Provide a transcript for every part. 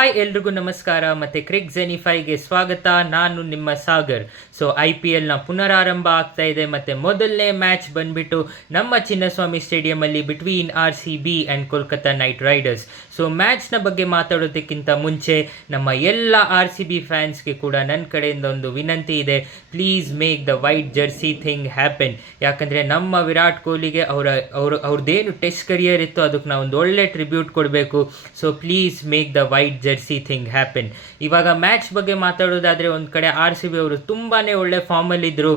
Hi ಎಲ್ರಿಗೂ ನಮಸ್ಕಾರ ಮತ್ತು ಕ್ರಿಕ್ ಜೆನಿಫೈಗೆ ಸ್ವಾಗತ. ನಾನು ನಿಮ್ಮ ಸಾಗರ್. ಸೊ IPLನ ಪುನರಾರಂಭ ಆಗ್ತಾ ಇದೆ ಮತ್ತು ಮೊದಲನೇ ಮ್ಯಾಚ್ ಬಂದ್ಬಿಟ್ಟು ನಮ್ಮ ಚಿನ್ನಸ್ವಾಮಿ ಸ್ಟೇಡಿಯಮಲ್ಲಿ between RCB and Kolkata knight riders. So ಮ್ಯಾಚ್ನ ಬಗ್ಗೆ ಮಾತಾಡೋದಕ್ಕಿಂತ ಮುಂಚೆ ನಮ್ಮ ಎಲ್ಲ RCB ಫ್ಯಾನ್ಸ್ಗೆ ಕೂಡ ನನ್ನ ಕಡೆಯಿಂದ ಒಂದು ವಿನಂತಿ ಇದೆ. Please make the white Jersey thing happen. ಯಾಕಂದರೆ ನಮ್ಮ ವಿರಾಟ್ ಕೊಹ್ಲಿಗೆ ಅವ್ರದ್ದೇನು ಟೆಸ್ಟ್ ಕರಿಯರ್ ಇತ್ತು ಅದಕ್ಕೆ ನಾವು ಒಂದು ಒಳ್ಳೆ ಟ್ರಿಬ್ಯೂಟ್ ಕೊಡಬೇಕು. So please make the white Jersey thing happen. ಇವಾಗ ಮ್ಯಾಚ್ ಬಗ್ಗೆ ಮಾತಾಡೋದಾದರೆ ಒಂದು ಕಡೆ RCB ಅವರು ತುಂಬಾ ಒಳ್ಳೆ ಫಾರ್ಮಲ್ಲಿದ್ದರು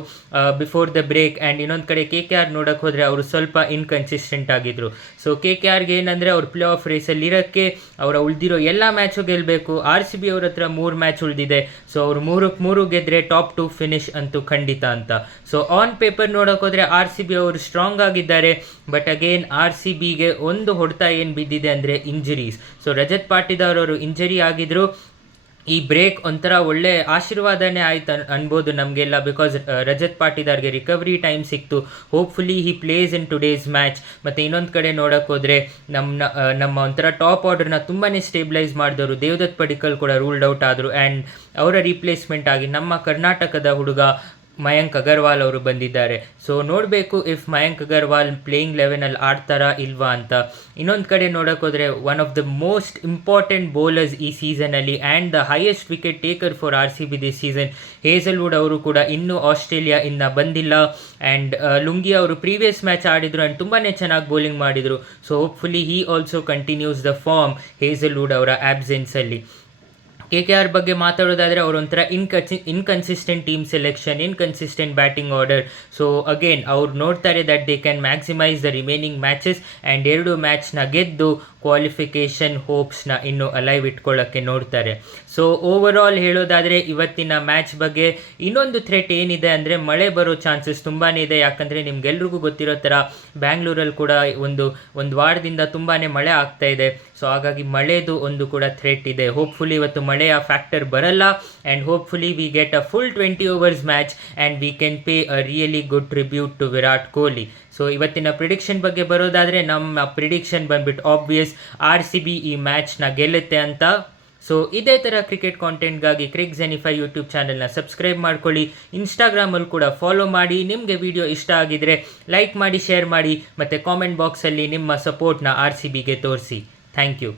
ಬಿಫೋರ್ ದ ಬ್ರೇಕ್, ಆ್ಯಂಡ್ ಇನ್ನೊಂದು ಕಡೆ KKR ನೋಡೋಕ್ಕೆ ಹೋದರೆ ಅವರು ಸ್ವಲ್ಪ ಇನ್ಕನ್ಸಿಸ್ಟೆಂಟ್ ಆಗಿದ್ದರು. ಸೊ KKRಗೆ ಏನಂದರೆ ಅವ್ರು ಪ್ಲೇ ಆಫ್ ರೇಸಲ್ಲಿ ಇರೋಕ್ಕೆ ಅವರ ಉಳಿದಿರೋ ಎಲ್ಲ ಮ್ಯಾಚು ಗೆಲ್ಲಬೇಕು. RCB ಅವ್ರ ಹತ್ರ 3 ಮ್ಯಾಚ್ ಉಳಿದಿದೆ. ಸೊ ಅವರು 3 ಗೆದ್ದರೆ ಟಾಪ್ 2 ಫಿನಿಶ್ ಅಂತೂ ಖಂಡಿತ ಅಂತ. ಸೊ ಆನ್ ಪೇಪರ್ ನೋಡೋಕೆ ಹೋದರೆ RCB ಅವರು ಸ್ಟ್ರಾಂಗ್ ಆಗಿದ್ದಾರೆ. ಬಟ್ ಅಗೇನ್ RCBಗೆ ಒಂದು ಹೊಡೆತ ಏನು ಬಿದ್ದಿದೆ ಅಂದರೆ ಇಂಜರೀಸ್. ಸೊ ರಜತ್ ಪಾಟಿದಾರ್ ಅವರು ಇಂಜರಿ ಆಗಿದ್ರು. ಈ ಬ್ರೇಕ್ ಒಂಥರ ಒಳ್ಳೆ ಆಶೀರ್ವಾದನೇ ಆಯ್ತು ಅನ್ಬೋದು ನಮಗೆಲ್ಲ, ಬಿಕಾಸ್ ರಜತ್ ಪಾಟಿದಾರ್ಗೆ ರಿಕವರಿ ಟೈಮ್ ಸಿಕ್ತು. Hopefully he place in today's match. ಮತ್ತು ಇನ್ನೊಂದು ಕಡೆ ನೋಡೋಕೆ ಹೋದರೆ ನಮ್ಮ ಒಂಥರ ಟಾಪ್ ಆರ್ಡರ್ನ ತುಂಬಾ ಸ್ಟೇಬಿಲೈಸ್ ಮಾಡಿದವರು ದೇವದತ್ ಪಡಿಕ್ಕಲ್ ಕೂಡ ರೂಲ್ಡ್ ಔಟ್ ಆದರು. ಆ್ಯಂಡ್ ಅವರ ರೀಪ್ಲೇಸ್ಮೆಂಟ್ ಆಗಿ ನಮ್ಮ ಕರ್ನಾಟಕದ ಹುಡುಗ ಮಯಾಂಕ್ ಅಗರ್ವಾಲ್ ಅವರು ಬಂದಿದ್ದಾರೆ. ಸೊ ನೋಡಬೇಕು ಇಫ್ ಮಯಾಂಕ್ ಅಗರ್ವಾಲ್ ಪ್ಲೇಯಿಂಗ್ 11ಅಲ್ಲಿ ಆಡ್ತಾರಾ ಇಲ್ವಾ ಅಂತ. ಇನ್ನೊಂದು ಕಡೆ ನೋಡೋಕೆ ಹೋದರೆ one of the most important bowlers ಈ ಸೀಸನಲ್ಲಿ and the highest wicket taker for RCB this season Hazlewood ಅವರು ಕೂಡ ಇನ್ನೂ ಆಸ್ಟ್ರೇಲಿಯಾಯಿಂದ ಬಂದಿಲ್ಲ. ಆ್ಯಂಡ್ ಲುಂಗಿ ಅವರು ಪ್ರೀವಿಯಸ್ ಮ್ಯಾಚ್ ಆಡಿದರು ಆ್ಯಂಡ್ ತುಂಬಾ ಚೆನ್ನಾಗಿ ಬೌಲಿಂಗ್ ಮಾಡಿದರು. So hopefully he also continues the form Hazlewood ಅವರ ಆಬ್ಸೆನ್ಸಲ್ಲಿ. KKR ಬಗ್ಗೆ ಮಾತಾಡೋದಾದರೆ ಅವರು ಒಂಥರ inconsistent team selection, inconsistent batting order. So again ಅವ್ರು ನೋಡ್ತಾರೆ that they can maximise the remaining matches and 2 ಮ್ಯಾಚ್ನ ಗೆದ್ದು ಕ್ವಾಲಿಫಿಕೇಷನ್ ಹೋಪ್ಸ್ನ ಇನ್ನೂ ಅಲೈವ್ ಇಟ್ಕೊಳ್ಳೋಕ್ಕೆ ನೋಡ್ತಾರೆ. ಸೊ ಓವರ್ ಆಲ್ ಹೇಳೋದಾದರೆ ಇವತ್ತಿನ ಮ್ಯಾಚ್ ಬಗ್ಗೆ ಇನ್ನೊಂದು ಥ್ರೆಟ್ ಏನಿದೆ ಅಂದರೆ ಮಳೆ ಬರೋ ಚಾನ್ಸಸ್ ತುಂಬಾ ಇದೆ. ಯಾಕಂದರೆ ನಿಮ್ಗೆಲ್ರಿಗೂ ಗೊತ್ತಿರೋ ಥರ ಬ್ಯಾಂಗ್ಳೂರಲ್ಲಿ ಕೂಡ ಒಂದು ವಾರದಿಂದ ತುಂಬಾ ಮಳೆ ಆಗ್ತಾ ಇದೆ. ಸೊ ಹಾಗಾಗಿ ಮಳೆದು ಒಂದು ಕೂಡ ಥ್ರೆಟ್ ಇದೆ. ಹೋಪ್ಫುಲಿ ಇವತ್ತು ಮಳೆಯ ಫ್ಯಾಕ್ಟರ್ ಬರಲ್ಲ and hopefully we get a full 20 overs match and we can pay a really good tribute to Virat Kohli. So ಇವತ್ತಿನ ಪ್ರಿಡಿಕ್ಷನ್ ಬಗ್ಗೆ ಬರೋದಾದರೆ ನಮ್ಮ ಪ್ರಿಡಿಕ್ಷನ್ ಬಂದ್ಬಿಟ್ಟು ಆಬ್ವಿಯಸ್ RCB ಈ ಮ್ಯಾಚ್ನ ಗೆಲ್ಲುತ್ತೆ ಅಂತ. ಸೊ ಇದೇ ಥರ ಕ್ರಿಕೆಟ್ ಕಾಂಟೆಂಟ್ಗಾಗಿ ಕ್ರಿಕ್ ಜೆನಿಫೈ ಯೂಟ್ಯೂಬ್ ಚಾನಲ್ನ ಸಬ್ಸ್ಕ್ರೈಬ್ ಮಾಡ್ಕೊಳ್ಳಿ. ಇನ್ಸ್ಟಾಗ್ರಾಮಲ್ಲಿ ಕೂಡ ಫಾಲೋ ಮಾಡಿ. ನಿಮಗೆ ವಿಡಿಯೋ ಇಷ್ಟ ಆಗಿದರೆ ಲೈಕ್ ಮಾಡಿ, ಶೇರ್ ಮಾಡಿ ಮತ್ತು ಕಾಮೆಂಟ್ ಬಾಕ್ಸಲ್ಲಿ ನಿಮ್ಮ ಸಪೋರ್ಟ್ನ RCBಗೆ ತೋರಿಸಿ. Thank you.